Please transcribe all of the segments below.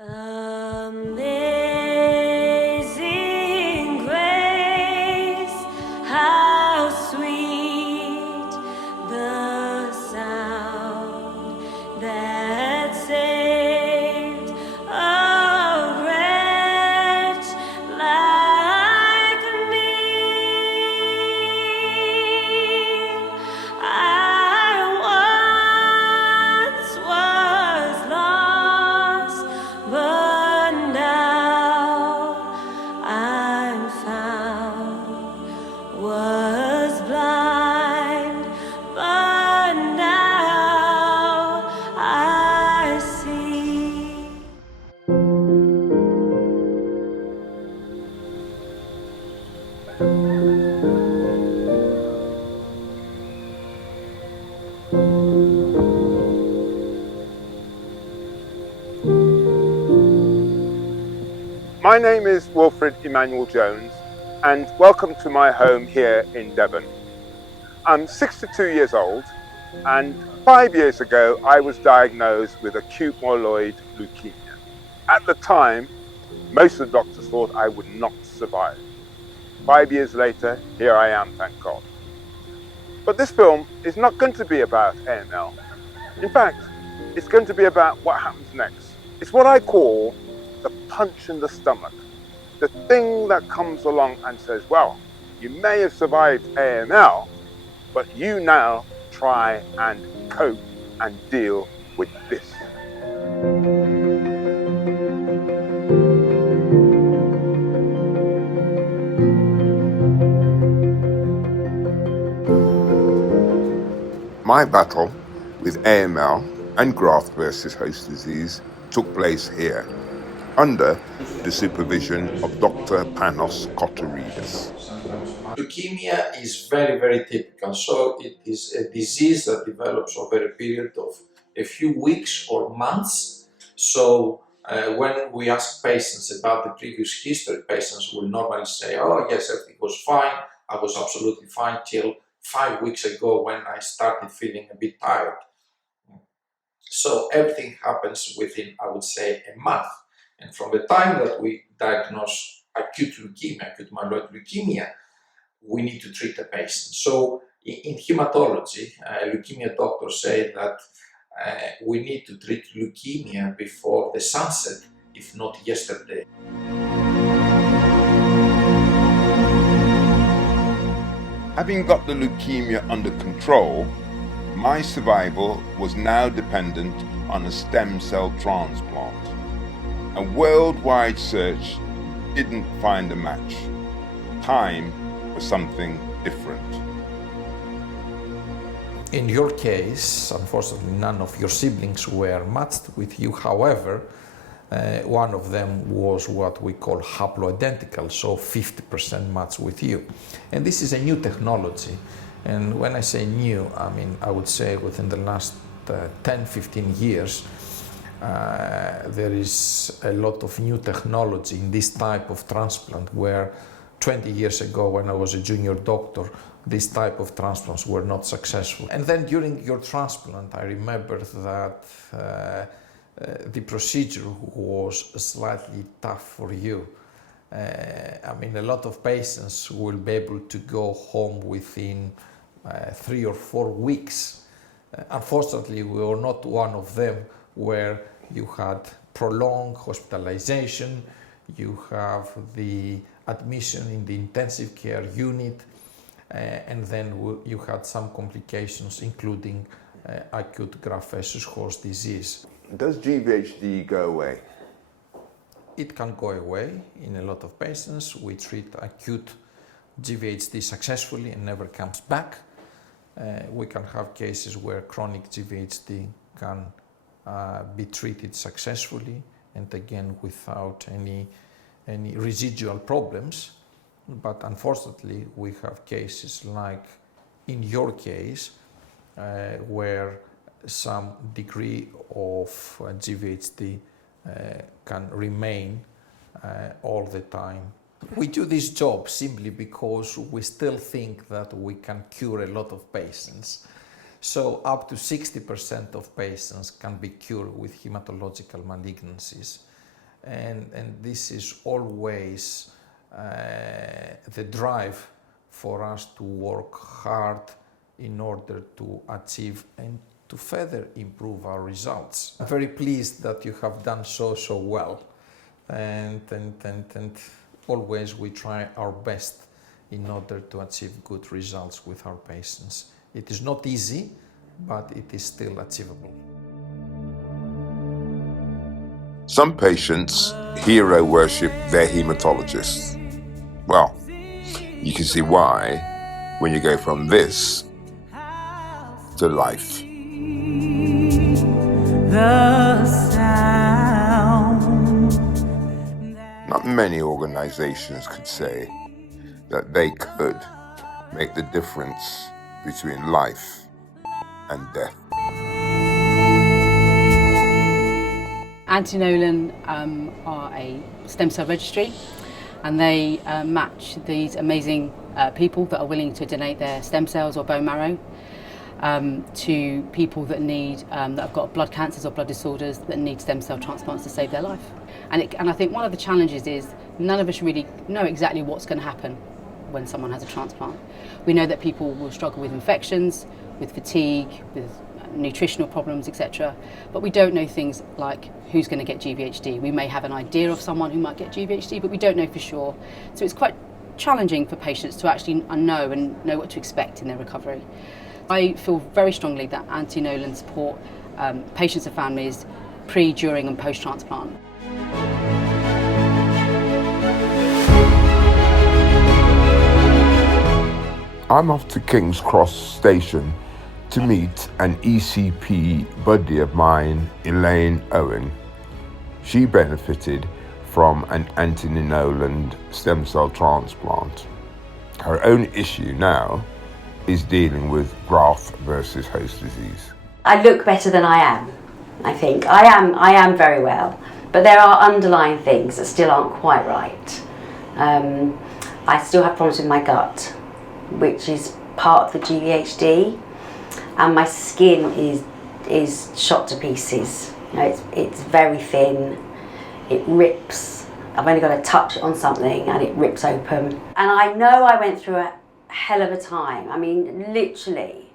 Amazing grace, how sweet the sound that saved a wretch like me. I once was lost, but now I'm found. Was blind, but now I see. My name is Wilfred Emmanuel-Jones, and welcome to my home here in Devon. I'm 62 years old, and 5 years ago I was diagnosed with acute myeloid leukemia. At the time, most of the doctors thought I would not survive. 5 years later, here I am, thank God. But this film is not going to be about AML. In fact, it's going to be about what happens next. It's what I call the punch in the stomach. The thing that comes along and says, well, you may have survived AML, but you now try and cope and deal with this. My battle with AML and Graft Versus Host Disease took place here, under the supervision of Dr. Panos Kotoridis. Leukemia is very, very typical. So it is a disease that develops over a period of a few weeks or months. So when we ask patients about the previous history, patients will normally say, oh yes, everything was fine. I was absolutely fine till 5 weeks ago when I started feeling a bit tired. So everything happens within, I would say, a month. And from the time that we diagnose acute leukemia, acute myeloid leukemia, we need to treat the patient. So in hematology, leukemia doctors say that we need to treat leukemia before the sunset, if not yesterday. Having got the leukemia under control, my survival was now dependent on a stem cell transplant. A worldwide search didn't find a match. Time was something different. In your case, unfortunately, none of your siblings were matched with you. However, one of them was what we call haploidentical, so 50% match with you. And this is a new technology. And when I say new, I mean, I would say within the last 10, 15 years, there is a lot of new technology in this type of transplant, where 20 years ago, when I was a junior doctor, this type of transplants were not successful. And then during your transplant, I remember that the procedure was slightly tough for you. I mean, a lot of patients will be able to go home within 3 or 4 weeks. Unfortunately, we were not one of them, where you had prolonged hospitalization, you have the admission in the intensive care unit, and then you had some complications, including acute graft versus host disease. Does GVHD go away? It can go away in a lot of patients. We treat acute GVHD successfully and never comes back. We can have cases where chronic GVHD can be treated successfully and again without any residual problems. But unfortunately, we have cases like in your case, where some degree of GVHD can remain all the time. We do this job simply because we still think that we can cure a lot of patients. So up to 60% of patients can be cured with hematological malignancies. and this is always the drive for us to work hard in order to achieve and to further improve our results. I'm very pleased that you have done so well, and always we try our best in order to achieve good results with our patients. It is not easy, but it is still achievable. Some patients hero worship their hematologists. Well, you can see why when you go from this to life. The sound. Not many organizations could say that they could make the difference between life and death. Antinolan are a stem cell registry, and they match these amazing people that are willing to donate their stem cells or bone marrow to people that need that have got blood cancers or blood disorders that need stem cell transplants to save their life. And I think one of the challenges is none of us really know exactly what's going to happen when someone has a transplant. We know that people will struggle with infections, with fatigue, with nutritional problems, etc. But we don't know things like who's going to get GVHD. We may have an idea of someone who might get GVHD, but we don't know for sure. So it's quite challenging for patients to actually know what to expect in their recovery. I feel very strongly that Antinolan support patients and families pre, during and post-transplant. I'm off to King's Cross Station to meet an ECP buddy of mine, Elaine Owen. She benefited from an Antinolan stem cell transplant. Her own issue now is dealing with graft versus host disease. I look better than I am, I think. I am very well, but there are underlying things that still aren't quite right. I still have problems with my gut, which is part of the GVHD, and my skin is shot to pieces. You know, it's very thin, it rips. I've only got to touch it on something and it rips open. And I know I went through a hell of a time. I mean, literally,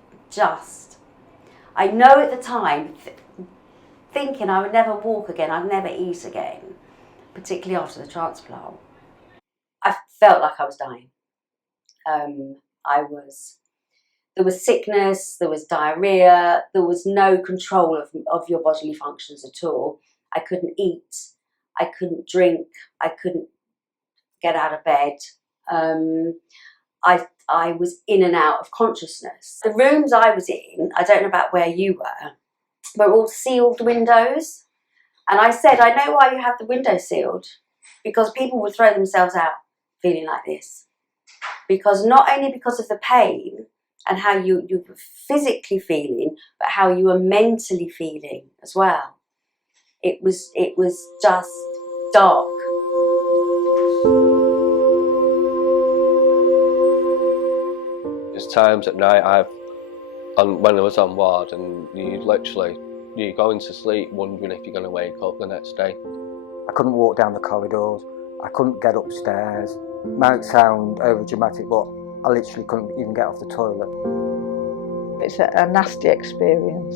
I know at the time, thinking I would never walk again, I'd never eat again, particularly after the transplant. I felt like I was dying. There was sickness, there was diarrhea, there was no control of your bodily functions at all. I couldn't eat, I couldn't drink, I couldn't get out of bed. I was in and out of consciousness. The rooms I was in, I don't know about where you were all sealed windows. And I said, I know why you have the windows sealed, because people would throw themselves out feeling like this. Because not only because of the pain and how you were physically feeling, but how you were mentally feeling as well. It was just dark. There's times at night when I was on ward, and you're going to sleep wondering if you're going to wake up the next day. I couldn't walk down the corridors, I couldn't get upstairs. It might sound over dramatic, but I literally couldn't even get off the toilet. It's a nasty experience.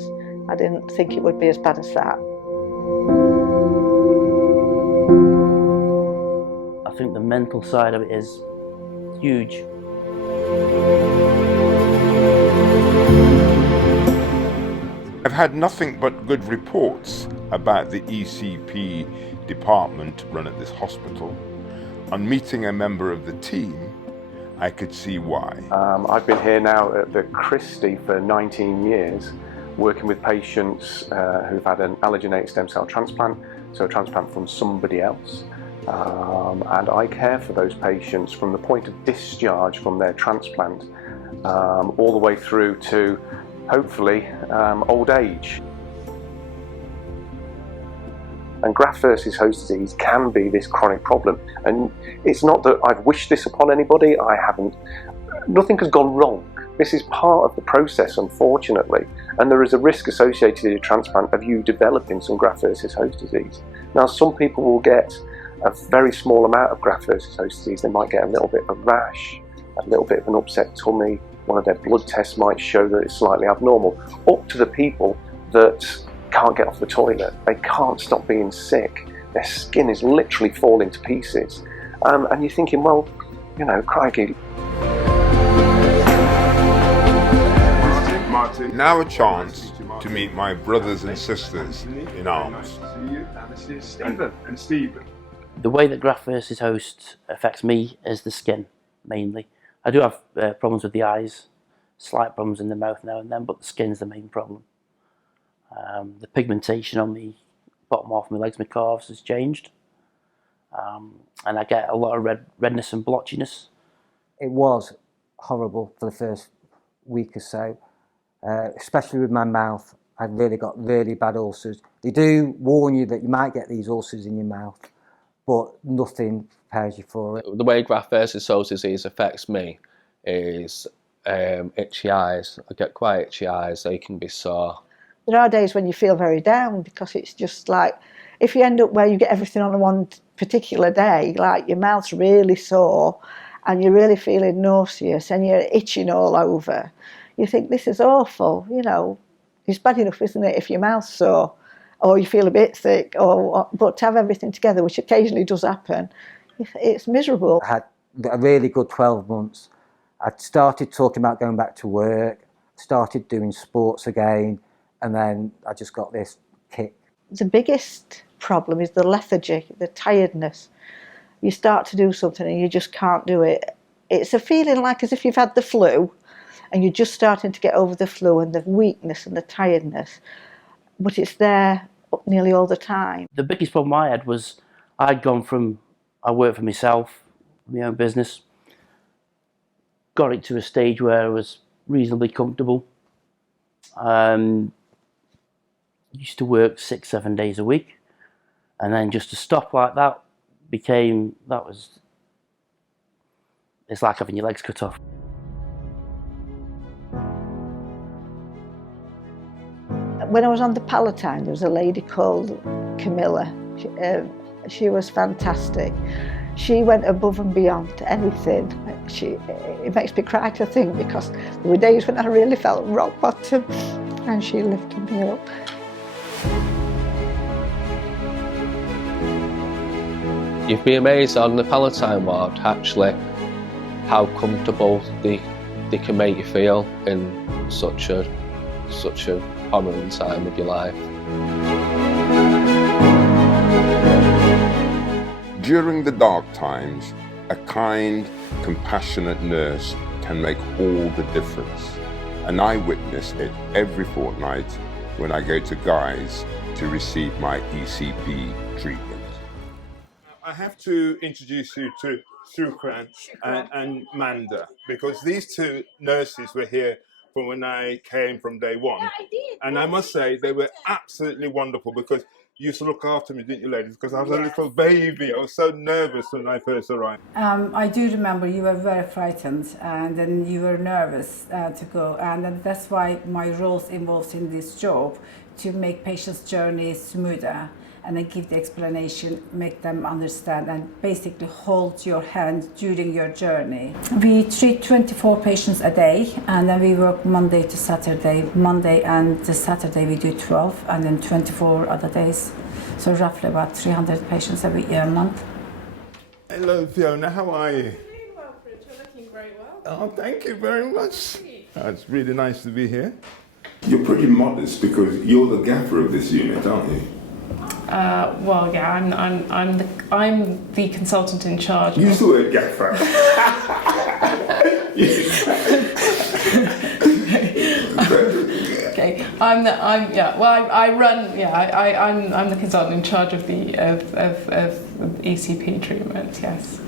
I didn't think it would be as bad as that. I think the mental side of it is huge. I've had nothing but good reports about the ECP department run at this hospital. On meeting a member of the team, I could see why. I've been here now at the Christie for 19 years, working with patients who've had an allogeneic stem cell transplant, so a transplant from somebody else. And I care for those patients from the point of discharge from their transplant all the way through to, hopefully, old age. And graft versus host disease can be this chronic problem. And it's not that I've wished this upon anybody, I haven't. Nothing has gone wrong. This is part of the process, unfortunately, and there is a risk associated with transplant of you developing some graft versus host disease. Now, some people will get a very small amount of graft versus host disease. They might get a little bit of a rash, a little bit of an upset tummy. One of their blood tests might show that it's slightly abnormal. Up to the people that can't get off the toilet. They can't stop being sick. Their skin is literally falling to pieces. And you're thinking, well, you know, crikey. Now a chance to meet my brothers and sisters in arms. And Stephen. The way that graft versus host affects me is the skin, mainly. I do have problems with the eyes, slight problems in the mouth now and then, but the skin's the main problem. The pigmentation on the bottom half of my legs, my calves, has changed. And I get a lot of redness and blotchiness. It was horrible for the first week or so, especially with my mouth. I really got really bad ulcers. They do warn you that you might get these ulcers in your mouth, but nothing prepares you for it. The way graft versus host disease affects me is itchy eyes. I get quite itchy eyes, they can be sore. There are days when you feel very down because it's just like, if you end up where you get everything on one particular day, like your mouth's really sore and you're really feeling nauseous and you're itching all over, you think this is awful, you know. It's bad enough, isn't it, if your mouth's sore or you feel a bit sick, but to have everything together, which occasionally does happen, it's miserable. I had a really good 12 months. I'd started talking about going back to work, started doing sports again, and then I just got this kick. The biggest problem is the lethargy, the tiredness. You start to do something and you just can't do it. It's a feeling like as if you've had the flu and you're just starting to get over the flu and the weakness and the tiredness, but it's there nearly all the time. The biggest problem I had was I'd gone from, I worked for myself, my own business, got it to a stage where I was reasonably comfortable. Used to work 6-7 days a week, and then just to stop like that it's like having your legs cut off. When I was on the Palatine, there was a lady called Camilla. She was fantastic. She went above and beyond anything. It makes me cry to think, because there were days when I really felt rock bottom and she lifted me up. You'd be amazed on the Palatine ward, actually, how comfortable they can make you feel in such a prominent time of your life. During the dark times, a kind, compassionate nurse can make all the difference. And I witness it every fortnight when I go to Guy's to receive my ECP treatment. I have to introduce you to Shukran and Manda, because these two nurses were here from when I came from day one. And I must say they were absolutely wonderful, because you used to look after me, didn't you, ladies? Because I was a little baby. I was so nervous when I first arrived. I do remember you were very frightened, and then you were nervous to go. And that's why my roles involved in this job, to make patients' journeys smoother, and then give the explanation, make them understand, and basically hold your hand during your journey. We treat 24 patients a day, and then we work Monday to Saturday. Monday and Saturday we do 12, and then 24 other days. So roughly about 300 patients every month. Hello, Fiona, how are you? Doing well, Fritz. You're looking very well. Oh, thank you very much. It's really nice to be here. You're pretty modest, because you're the gaffer of this unit, aren't you? Well, yeah, I'm the consultant in charge. Use the word gaffer. Okay, I'm the consultant in charge of the ECP treatment. Yes.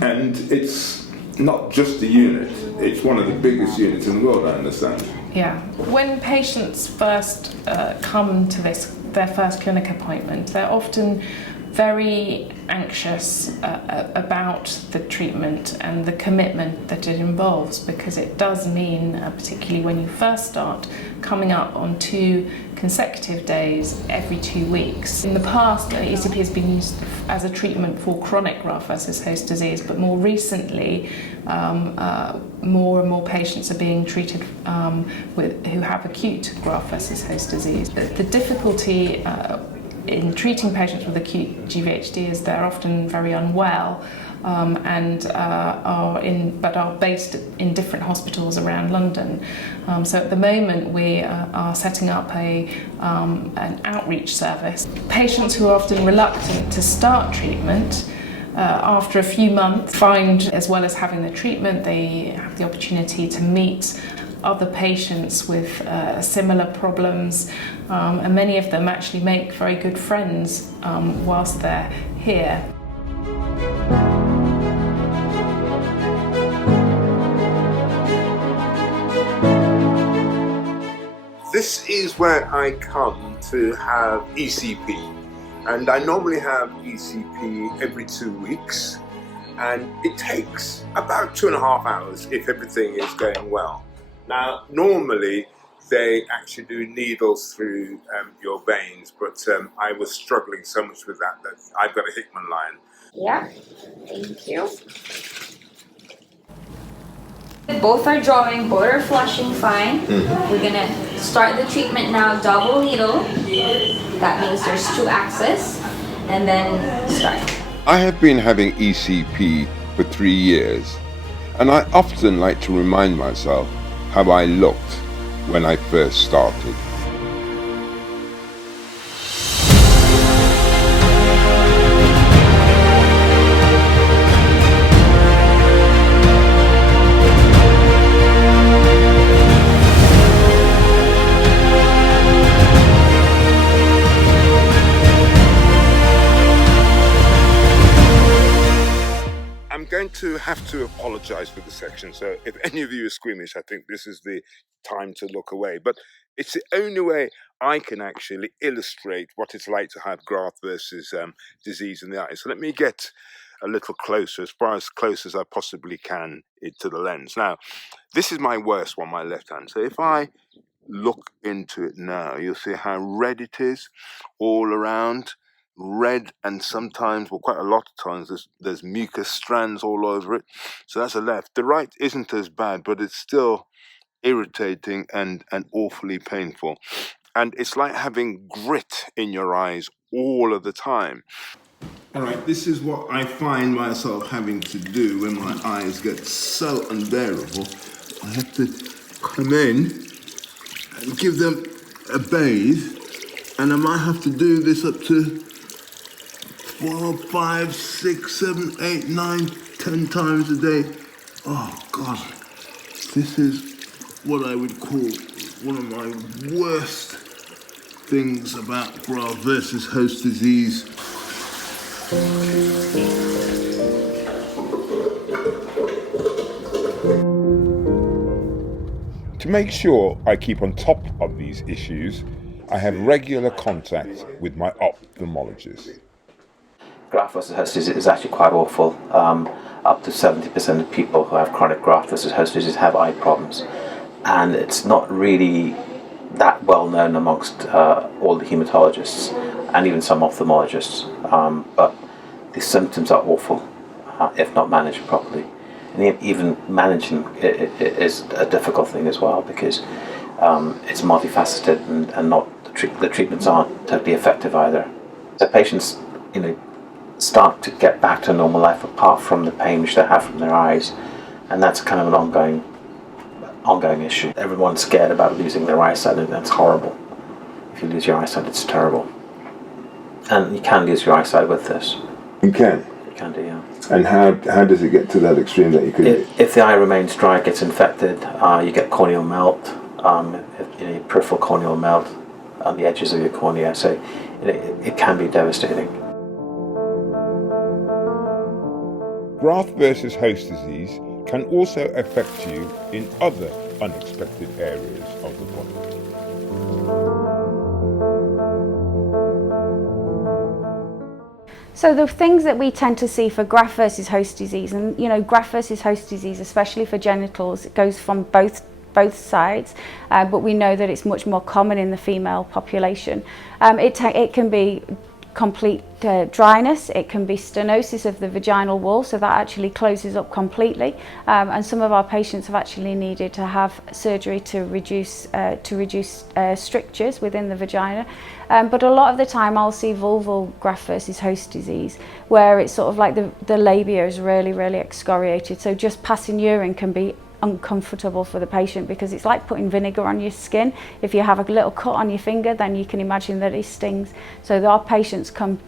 And it's not just a unit; it's one of the biggest units in the world, I understand. Yeah. When patients first come to their first clinic appointment, they're often very anxious about the treatment and the commitment that it involves, because it does mean, particularly when you first start, coming up on 2 consecutive days every 2 weeks. In the past, ECP has been used as a treatment for chronic graft versus host disease, but more recently, more and more patients are being treated who have acute graft versus host disease. The difficulty in treating patients with acute GVHD is they're often very unwell and are based in different hospitals around London. So at the moment we are setting up an outreach service. Patients who are often reluctant to start treatment after a few months find, as well as having the treatment, they have the opportunity to meet other patients with similar problems, and many of them actually make very good friends whilst they're here. This is where I come to have ECP, and I normally have ECP every 2 weeks, and it takes about 2.5 hours if everything is going well. Now, normally they actually do needles through your veins, but I was struggling so much with that I've got a Hickman line. Yeah, thank you. Both are drawing, both are flushing fine. We're gonna start the treatment now, double needle. That means there's 2 axes, and then start. I have been having ECP for 3 years, and I often like to remind myself how I looked when I first started. I'm going to have to apologise for the section, so if any of you are squeamish, I think this is the time to look away. But it's the only way I can actually illustrate what it's like to have graft versus disease in the eye. So let me get a little closer, as far as close as I possibly can to the lens. Now, this is my worst one, my left hand. So if I look into it now, you'll see how red it is all around. Red, and sometimes, well, quite a lot of times, there's mucus strands all over it. So that's the left. The right isn't as bad, but it's still irritating and awfully painful. And it's like having grit in your eyes all of the time. All right, this is what I find myself having to do when my eyes get so unbearable. I have to come in and give them a bathe, and I might have to do this up to 4, 5, 6, 7, 8, 9, 10 times a day. Oh God, this is what I would call one of my worst things about graft versus host disease. To make sure I keep on top of these issues, I have regular contact with my ophthalmologist. Graft versus host disease is actually quite awful. Up to 70% of people who have chronic graft versus host disease have eye problems, and it's not really that well known amongst all the hematologists and even some ophthalmologists, but the symptoms are awful if not managed properly. And even managing it is a difficult thing as well, because it's multifaceted and not the treatments aren't totally effective either. So patients, start to get back to normal life apart from the pain which they have from their eyes, and that's kind of an ongoing issue. Everyone's scared about losing their eyesight, and that's horrible. If you lose your eyesight, it's terrible. And you can lose your eyesight with this. You can? You can do, yeah. And how does it get to that extreme that you could... If the eye remains dry, it gets infected, you get corneal melt, peripheral corneal melt on the edges of your cornea, so it can be devastating. Graft versus host disease can also affect you in other unexpected areas of the body. So the things that we tend to see for graft versus host disease, and graft versus host disease, especially for genitals, it goes from both sides, but we know that it's much more common in the female population. It can be complete dryness, it can be stenosis of the vaginal wall, so that actually closes up completely, and some of our patients have actually needed to have surgery to reduce strictures within the vagina. But a lot of the time I'll see vulval graft versus host disease, where it's sort of like the labia is really, really excoriated, so just passing urine can be uncomfortable for the patient, because it's like putting vinegar on your skin. If you have a little cut on your finger, then you can imagine that it stings. So our patients come,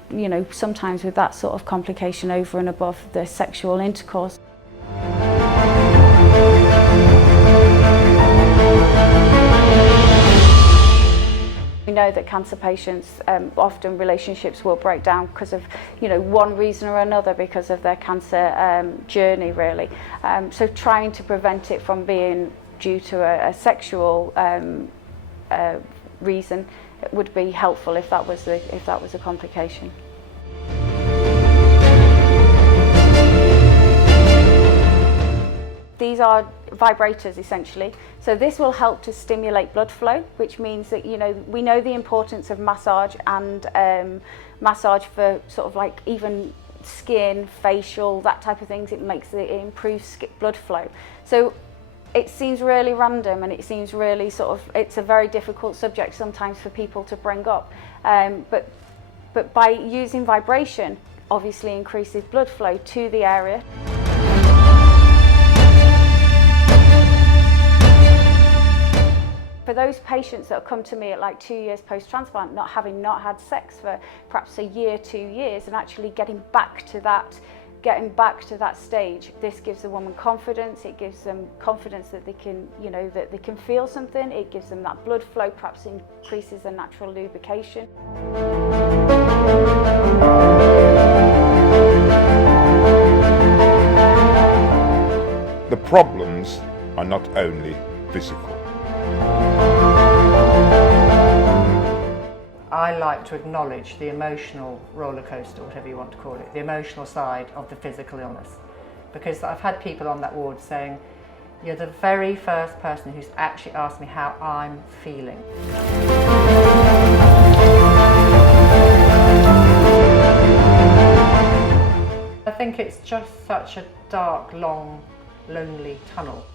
sometimes with that sort of complication over and above the sexual intercourse. We know that cancer patients, often relationships will break down because of, one reason or another, because of their cancer journey, really. So trying to prevent it from being due to a sexual reason would be helpful if that was a complication. These are vibrators essentially, so this will help to stimulate blood flow, which means that we know the importance of massage, and massage for sort of like even skin, facial, that type of things. It improves blood flow. So it seems really random, and it seems really it's a very difficult subject sometimes for people to bring up, but by using vibration, obviously increases blood flow to the area. For those patients that have come to me at like 2 years post-transplant, having not had sex for perhaps a year, 2 years, and actually getting back to that stage, this gives the woman confidence. It gives them confidence that they can, that they can feel something. It gives them that blood flow, perhaps increases their natural lubrication. The problems are not only physical. I like to acknowledge the emotional roller coaster, whatever you want to call it, the emotional side of the physical illness. Because I've had people on that ward saying, you're the very first person who's actually asked me how I'm feeling. I think it's just such a dark, long, lonely tunnel,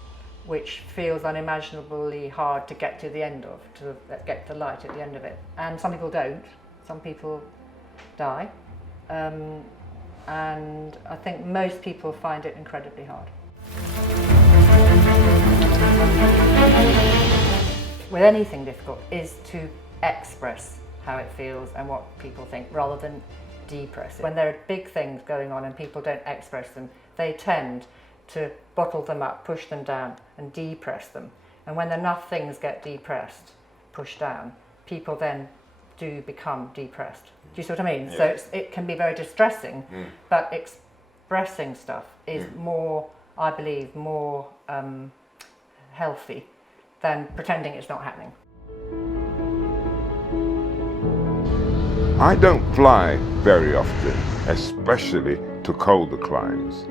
which feels unimaginably hard to get to the end of, to get the light at the end of it. And some people don't, some people die. And I think most people find it incredibly hard. With anything difficult is to express how it feels and what people think, rather than depress it. When there are big things going on and people don't express them, they tend to bottle them up, push them down, and depress them. And when enough things get depressed, pushed down, people then do become depressed. Do you see what I mean? Yeah. So it can be very distressing, but expressing stuff is more, I believe, more healthy than pretending it's not happening. I don't fly very often, especially to colder climes.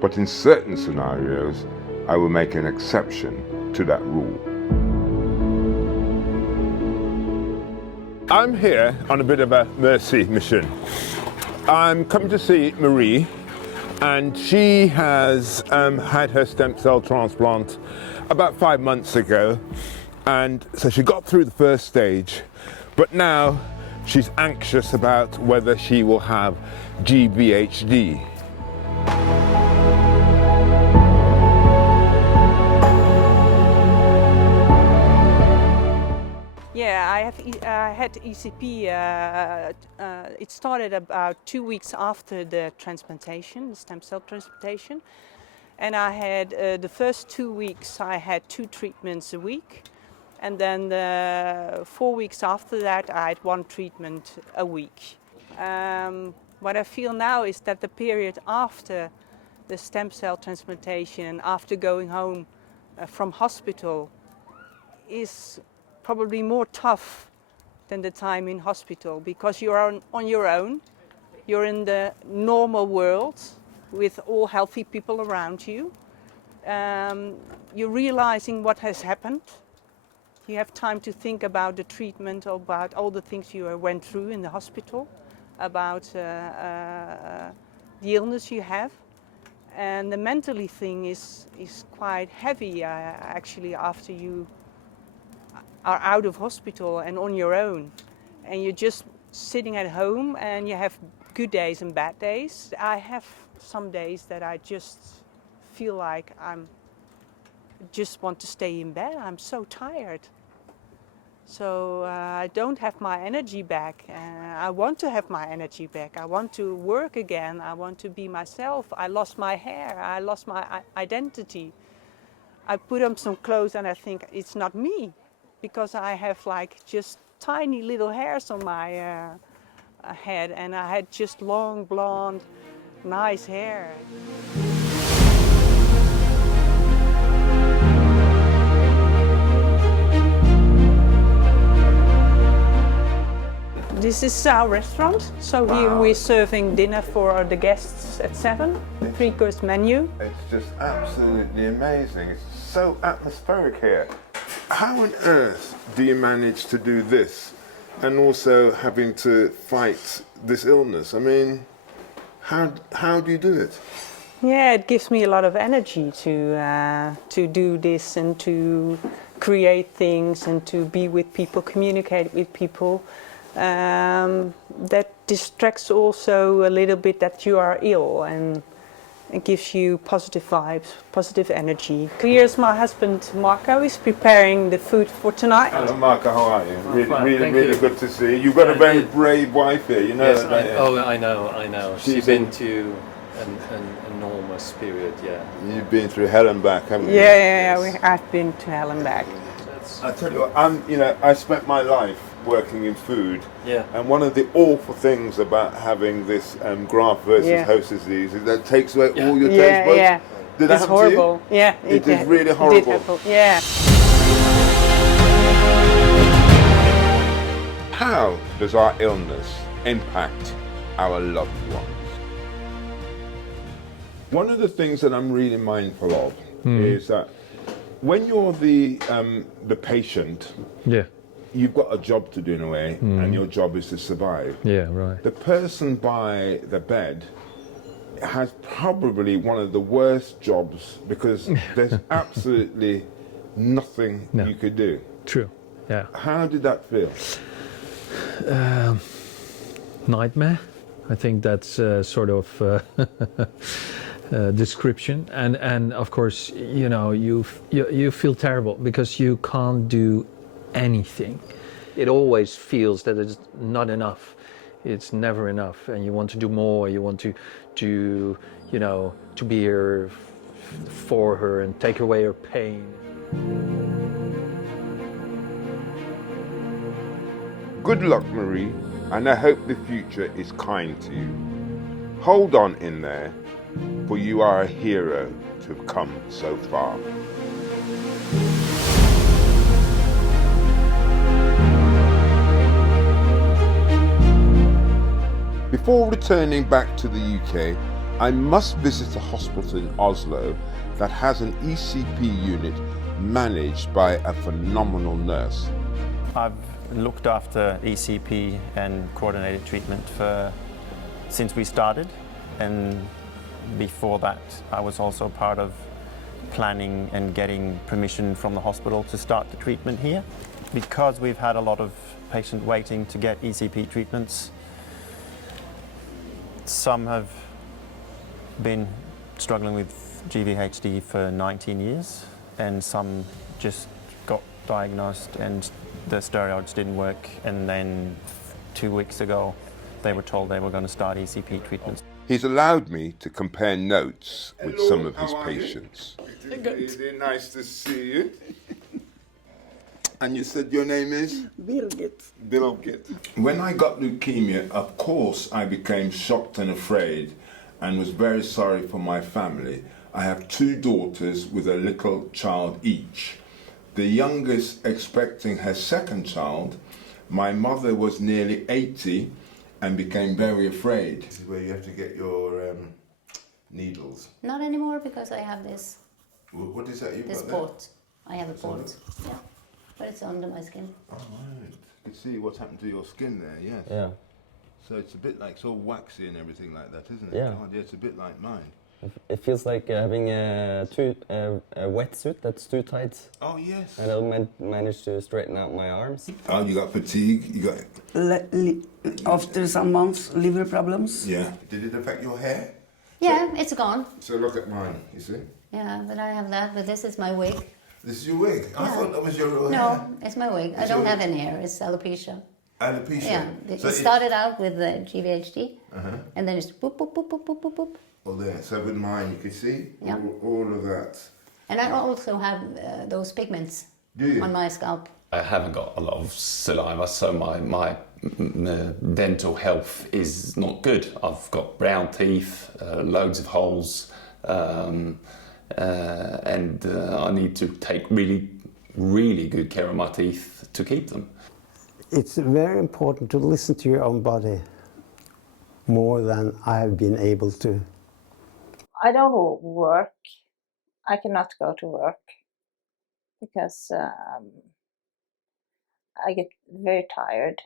But in certain scenarios, I will make an exception to that rule. I'm here on a bit of a mercy mission. I'm coming to see Marie, and she has had her stem cell transplant about 5 months ago, and so she got through the first stage, but now she's anxious about whether she will have GVHD. Yeah, I had ECP. It started about 2 weeks after the transplantation, the stem cell transplantation. And I had, the first 2 weeks, I had 2 treatments a week. And then 4 weeks after that, I had 1 treatment a week. What I feel now is that the period after the stem cell transplantation and after going home from hospital is probably more tough than the time in hospital, because you're on your own. You're in the normal world with all healthy people around you. You're realizing what has happened. You have time to think about the treatment, about all the things you went through in the hospital, about the illness you have. And the mentally thing is quite heavy actually after you are out of hospital and on your own. And you're just sitting at home and you have good days and bad days. I have some days that I just feel like just want to stay in bed. I'm so tired. So I don't have my energy back. I want to have my energy back. I want to work again. I want to be myself. I lost my hair. I lost my identity. I put on some clothes and I think it's not me, because I have like just tiny little hairs on my head, and I had just long blonde nice hair. This is our restaurant, so here we're serving dinner for the guests at 7, 3-course menu. It's just absolutely amazing. It's so atmospheric here. How on earth do you manage to do this and also having to fight this illness? I mean, how do you do it? Yeah, it gives me a lot of energy to do this and to create things and to be with people, communicate with people. That distracts also a little bit that you are ill, and it gives you positive vibes, positive energy. Here's my husband Marco. He's preparing the food for tonight. Hello Marco, how are you? Really good to see you. You've got a very brave wife here, you know. Yes, that, I know. She's been to an enormous period, yeah. You've been through hell and back, haven't you? Yeah, I've been to hell and back. I tell you what, I spent my life working in food, yeah. And one of the awful things about having this graft versus host disease is that it takes away all your taste buds. Yeah, Did that it's happen horrible. To you? Yeah, it is really horrible. Yeah. How does our illness impact our loved ones? One of the things that I'm really mindful of is that when you're the patient, you've got a job to do in a way, and your job is to survive. Yeah, right. The person by the bed has probably one of the worst jobs because there's absolutely nothing you could do. True, yeah. How did that feel? Nightmare. I think that's sort of description, and of course, you know, you feel terrible because you can't do anything. It always feels that it's not enough. It's never enough, and you want to do more. You want to you know, to be here for her and take away her pain. Good luck, Marie, and I hope the future is kind to you. Hold on in there, for you are a hero to have come so far. Before returning back to the UK, I must visit a hospital in Oslo that has an ECP unit managed by a phenomenal nurse. I've looked after ECP and coordinated treatment since we started, and before that I was also part of planning and getting permission from the hospital to start the treatment here. Because we've had a lot of patients waiting to get ECP treatments, some have been struggling with GVHD for 19 years, and some just got diagnosed and the steroids didn't work, and then 2 weeks ago they were told they were going to start ECP treatments. He's allowed me to compare notes with some of his patients. Really nice to see you. And you said your name is? Birgit. Birgit. When I got leukemia, of course I became shocked and afraid and was very sorry for my family. I have 2 daughters with a little child each. The youngest expecting her 2nd child. My mother was nearly 80 and became very afraid. This is where you have to get your needles. Not anymore because I have this. What is that you've this got there? port. I have a port. Yeah, but it's under my skin. Oh, right. You can see what's happened to your skin there, yes. Yeah. So it's a bit like so waxy and everything like that, isn't it? Yeah. God, yeah, it's a bit like mine. It feels like having a wetsuit that's too tight. Oh, yes. I don't manage to straighten out my arms. Oh, you got fatigue? You got... After some months, liver problems. Yeah. Did it affect your hair? Yeah, it's gone. So look at mine, you see? Yeah, but I have that, but this is my wig. This is your wig? I thought that was your hair. No, it's my wig. I don't have any hair. It's alopecia. Alopecia? Yeah. So it started out with the GVHD, and then it's boop, boop, boop, boop, boop, boop, boop. Oh, there. So with mine, you can see Yeah. all of that. And I also have those pigments on my scalp. I haven't got a lot of saliva, so my dental health is not good. I've got brown teeth, loads of holes, and I need to take really good care of my teeth to keep them. It's very important to listen to your own body more than I have been able to. I don't work. I cannot go to work because I get very tired.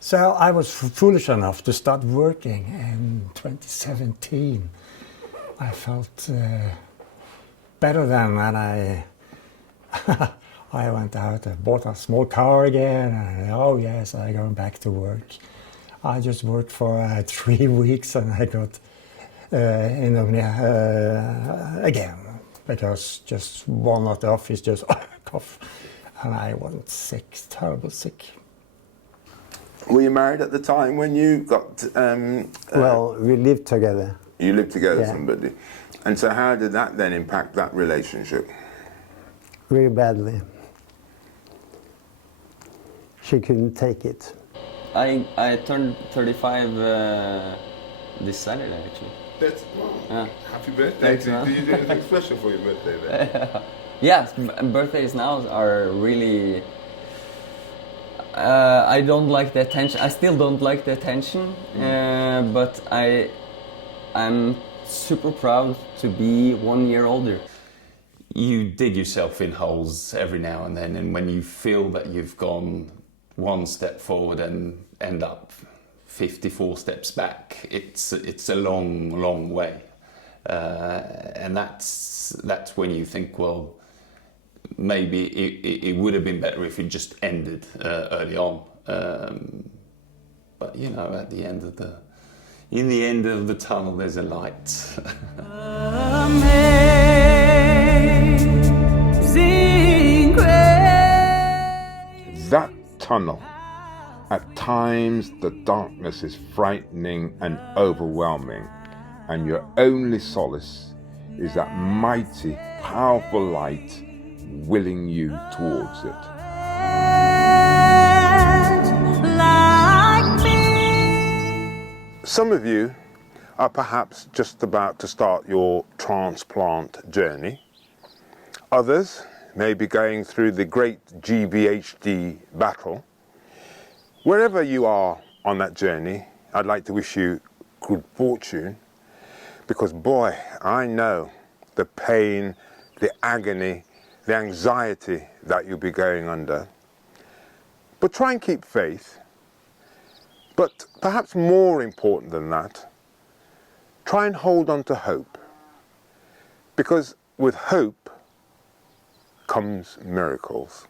So I was foolish enough to start working in 2017. I felt better then, and I went out and bought a small car again, and oh yes, I'm going back to work. I just worked for 3 weeks and I got pneumonia again, because just one at the office just cough, and I wasn't sick, terrible sick. Were you married at the time when you got... well, we lived together. You lived together with Yeah. somebody. And so how did that then impact that relationship? Very badly. She couldn't take it. I turned 35 this Saturday, actually. That's Yeah. happy birthday. Thanks, Do man. you do anything special for your birthday then? Yes, birthdays now are really... I don't like the attention. I still don't like the attention, but I'm super proud to be 1 year older. You dig yourself in holes every now and then, and when you feel that you've gone one step forward and end up 54 steps back, it's a long way, and that's when you think, well, maybe it would have been better if it just ended early on. But you know, at the end of the tunnel, there's a light. Amazing grace. That tunnel, at times the darkness is frightening and overwhelming, and your only solace is that mighty, powerful light willing you towards it. Like me. Some of you are perhaps just about to start your transplant journey. Others may be going through the great GVHD battle. Wherever you are on that journey, I'd like to wish you good fortune, because boy, I know the pain, the agony, the anxiety that you'll be going under. But try and keep faith. But perhaps more important than that, try and hold on to hope. Because with hope comes miracles.